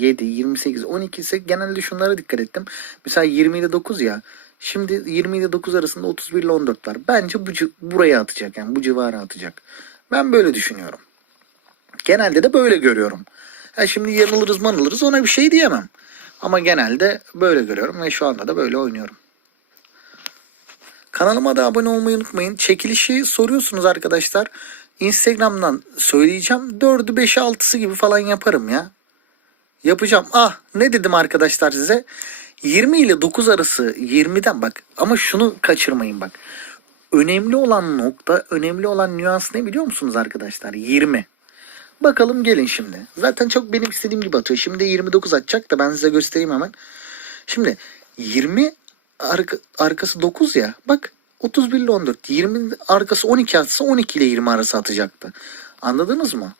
7, 28, 12 ise genelde şunlara dikkat ettim. Mesela 20 ile 9 ya. Şimdi 20 ile 9 arasında 31 ile 14 var. Bence bu buraya atacak yani bu civara atacak. Ben böyle düşünüyorum. Genelde de böyle görüyorum. Ha şimdi yanılırız manılırız ona bir şey diyemem. Ama genelde böyle görüyorum ve şu anda da böyle oynuyorum. Kanalıma da abone olmayı unutmayın. Çekilişi soruyorsunuz arkadaşlar. Instagram'dan söyleyeceğim. 4'ü 5'i 6'sı gibi falan yaparım ya. Yapacağım. Ah ne dedim arkadaşlar size? 20 ile 9 arası 20'den bak ama şunu kaçırmayın bak. Önemli olan nokta, önemli olan nüans ne biliyor musunuz arkadaşlar? 20. Bakalım gelin şimdi. Zaten çok benim istediğim gibi atıyor. Şimdi 29 atacak da ben size göstereyim hemen. Şimdi 20 arka, arkası 9 ya. Bak 31 ile 14. 20 arkası 12 atsa 12 ile 20 arası atacaktı. Anladınız mı?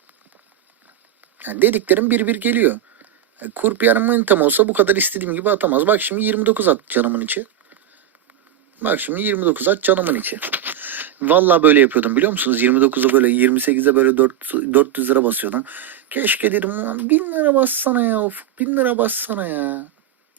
Yani dediklerim bir bir geliyor. Yani Kurpiyer manitam olsa bu kadar istediğim gibi atamaz. Bak şimdi 29 at canımın içi. Bak şimdi 29 at canımın içi. Vallahi böyle yapıyordum biliyor musunuz? 29'a böyle 28'e böyle 4, 400 lira basıyordum. Keşke dedim ulan 1000 lira bassana ya of 1000 lira bassana ya.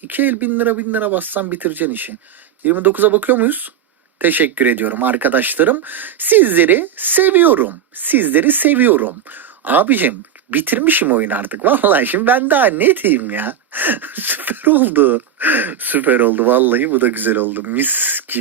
İki el 1000 lira 1000 lira bassan bitireceksin işi. 29'a bakıyor muyuz? Teşekkür ediyorum arkadaşlarım. Sizleri seviyorum. Sizleri seviyorum. Abicim bitirmişim oyunu artık. Vallahi şimdi ben daha ne diyeyim ya. Süper oldu. Süper oldu. Vallahi bu da güzel oldu. Mis gibi.